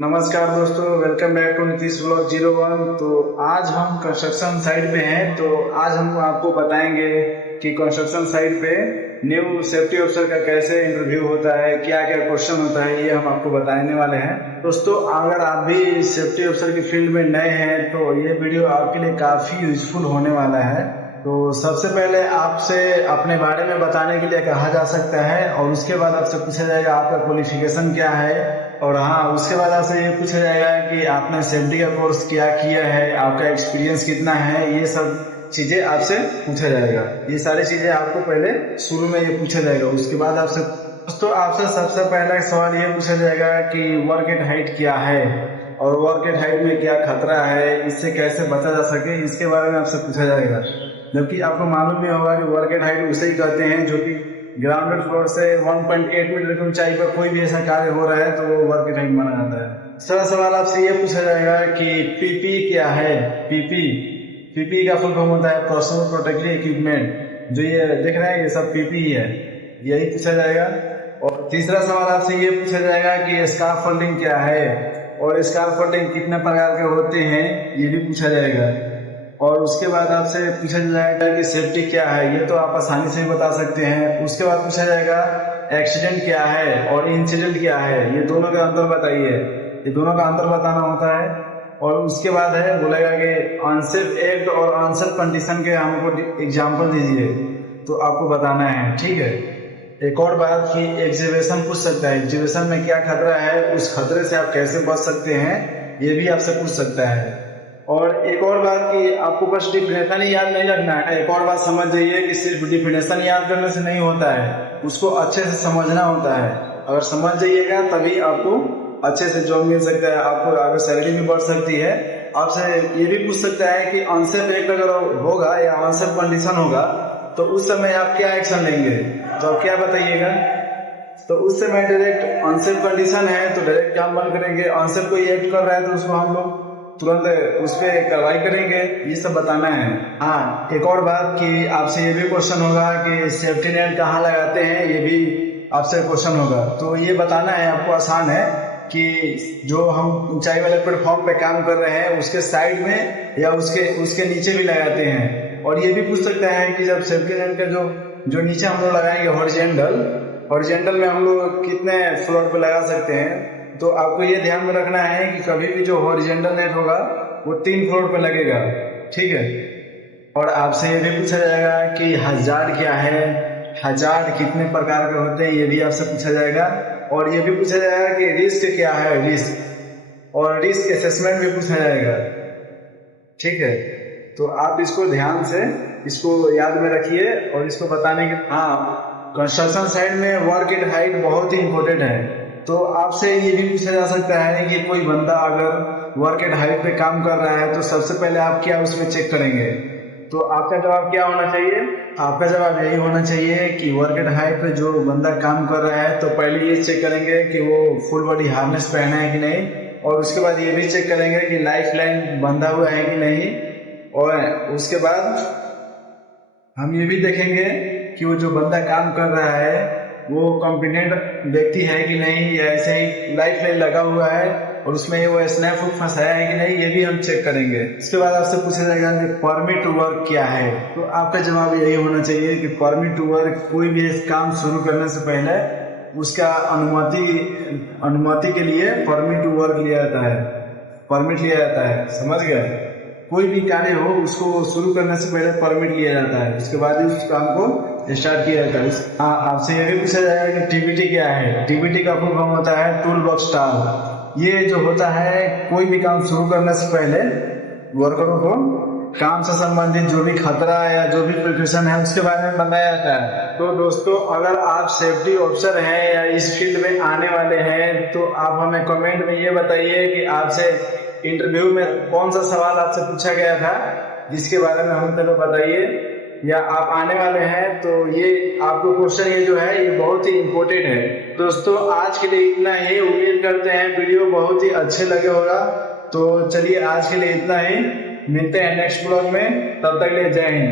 नमस्कार दोस्तों, welcome back to Nitish vlog 01। तो आज हम कंस्ट्रक्शन साइट पे हैं। तो आज हम आपको बताएंगे कि कंस्ट्रक्शन साइट पे न्यू सेफ्टी ऑफिसर का कैसे इंटरव्यू होता है, क्या क्या क्वेश्चन होता है, ये हम आपको बताने वाले हैं। दोस्तों, अगर आप भी सेफ्टी ऑफिसर की फील्ड में नए हैं तो ये वीडियो आपके लिए काफ़ी यूजफुल होने वाला है। तो सबसे पहले आपसे अपने बारे में बताने के लिए कहा जा सकता है और उसके बाद आपसे पूछा जाएगा आपका क्वालिफिकेशन क्या है। और हाँ, उसके बाद आपसे ये पूछा जाएगा कि आपने सेफ्टी का कोर्स क्या किया है, आपका एक्सपीरियंस कितना है, ये सब चीज़ें आपसे पूछा जाएगा। ये सारी चीज़ें आपको पहले शुरू में ये पूछा जाएगा। उसके बाद आपसे दोस्तों आपसे सबसे पहला सवाल ये पूछा जाएगा कि वर्क एट हाइट क्या है और वर्क एट हाइट में क्या खतरा है, इससे कैसे बचा जा सके, इसके बारे में आपसे पूछा जाएगा। जबकि आपको मालूम भी होगा कि वर्क एट हाइट उसे ही कहते हैं जो कि ग्राउंडेड फ्लोर से 1.8 मीटर की ऊंचाई पर कोई भी ऐसा कार्य हो रहा है तो वो वर्क एट हाइट माना जाता है। दूसरा सवाल आपसे ये पूछा जाएगा कि पीपी क्या है। पीपी का फुल फॉर्म होता है पर्सनल प्रोटेक्टिव इक्विपमेंट। जो ये देख रहे हैं ये सब पीपी है, यही पूछा जाएगा। और तीसरा सवाल आपसे ये पूछा जाएगा कि स्कार्फ फोल्डिंग क्या है और स्कार्फ फोल्डिंग कितने प्रकार के होते हैं, ये भी पूछा जाएगा। और उसके बाद आपसे पूछा जाएगा कि सेफ्टी क्या है, ये तो आप आसानी से ही बता सकते हैं। उसके बाद पूछा जाएगा एक्सीडेंट क्या है और इंसिडेंट क्या है, ये दोनों का अंतर बताइए। ये दोनों का अंतर बताना होता है। और उसके बाद है बोलेगा कि अनसेफ एक्ट और अनसेफ कंडीशन के हमको एग्जाम्पल दीजिए, तो आपको बताना है। ठीक है। एक और बात कि एग्जीबिशन पूछ सकता है, एग्जीबिशन में क्या खतरा है, उस खतरे से आप कैसे बच सकते हैं, ये भी आपसे पूछ सकता है। और एक और बात कि आपको बस डिफिनेशन ही याद नहीं रखना है। एक और बात समझ जाइए कि सिर्फ डिफिनेशन याद करने से नहीं होता है, उसको अच्छे से समझना होता है। अगर समझ जाइएगा तभी आपको अच्छे से जॉब मिल सकता है, आपको आगे सैलरी भी बढ़ सकती है। आपसे ये भी पूछ सकता है कि अनसेफ एक्ट अगर होगा या अनसेफ कंडीशन होगा तो उस समय आप क्या एक्शन लेंगे, तो आप क्या बताइएगा। तो उस समय डायरेक्ट अनसेफ कंडीशन है तो डायरेक्ट काम बंद करेंगे। अनसेफ कोई एक्ट कर रहा है तो उसको हम लोग तुरंत उस पर कार्रवाई करेंगे, ये सब बताना है। हाँ, एक और बात कि आपसे ये भी क्वेश्चन होगा कि सेफ्टी नेट कहाँ लगाते हैं, ये भी आपसे क्वेश्चन होगा। तो ये बताना है आपको, आसान है कि जो हम ऊंचाई वाले प्लेटफॉर्म पे काम कर रहे हैं उसके साइड में या उसके उसके नीचे भी लगाते हैं। और ये भी पूछ सकता है कि जब सेफ्टी नेट का जो नीचे हम लोग लगाएंगे हॉरिजेंटल में हम लोग कितने फ्लोर पे लगा सकते हैं। तो आपको ये ध्यान में रखना है कि कभी भी जो हॉरिजेंटल नेट होगा वो 3 फ्लोर पे लगेगा। ठीक है। और आपसे ये भी पूछा जाएगा कि हजार्ड क्या है, हजार्ड कितने प्रकार के होते हैं, ये भी आपसे पूछा जाएगा। और ये भी पूछा जाएगा कि रिस्क क्या है, रिस्क और रिस्क असेसमेंट भी पूछा जाएगा। ठीक है। तो आप इसको ध्यान से इसको याद में रखिए और इसको बताने के हाँ, कंस्ट्रक्शन साइड में वर्क एट हाइट बहुत ही इंपॉर्टेंट है। तो आपसे ये भी पूछा जा सकता है कि कोई बंदा अगर वर्क एट हाइट पे काम कर रहा है तो सबसे पहले आप क्या उसमें चेक करेंगे। तो आपका जवाब क्या होना चाहिए, आपका जवाब यही होना चाहिए कि वर्क एट हाइट पे जो बंदा काम कर रहा है तो पहले ये चेक करेंगे कि वो फुल बॉडी हार्नेस पहना है कि नहीं। और उसके बाद ये भी चेक करेंगे कि लाइफ लाइन बंधा हुआ है कि नहीं। और उसके बाद हम ये भी देखेंगे कि वो जो बंदा काम कर रहा है वो कॉम्पिटेंट व्यक्ति है कि नहीं, या ऐसे ही लाइफ लाइन लगा हुआ है और उसमें वो स्नैप हुक फंसाया है कि नहीं, ये भी हम चेक करेंगे। इसके बाद आपसे पूछा जाएगा कि परमिट टू वर्क क्या है। तो आपका जवाब यही होना चाहिए कि परमिट टू वर्क कोई भी काम शुरू करने से पहले उसका अनुमति के लिए परमिट टू वर्क लिया जाता है, परमिट लिया जाता है। समझ गए। कोई भी कार्य हो उसको शुरू करने से पहले परमिट लिया जाता है, उसके बाद ही उस काम को स्टार्ट किया जाता है। हाँ, आपसे ये भी पूछा जाएगा कि टीबीटी क्या है। टीबीटी का फुल फॉर्म होता है टूल बॉक्स टास्क। ये जो होता है कोई भी काम शुरू करने से पहले वर्करों को काम से संबंधित जो भी खतरा या जो भी प्रिकॉशन है उसके बारे में बताया जाता है। तो दोस्तों, अगर आप सेफ्टी ऑफिसर हैं या इस फील्ड में आने वाले हैं तो आप हमें कमेंट में ये बताइए कि आपसे इंटरव्यू में कौन सा सवाल आपसे पूछा गया था, जिसके बारे में हम तक बताइए। या आप आने वाले हैं तो ये आपको क्वेश्चन ये जो है ये बहुत ही इम्पोर्टेंट है। दोस्तों, आज के लिए इतना ही। उम्मीद करते हैं वीडियो बहुत ही अच्छे लगे होगा। तो चलिए आज के लिए इतना ही, मिलते हैं नेक्स्ट ब्लॉग में, तब तक के लिए जय हिंद।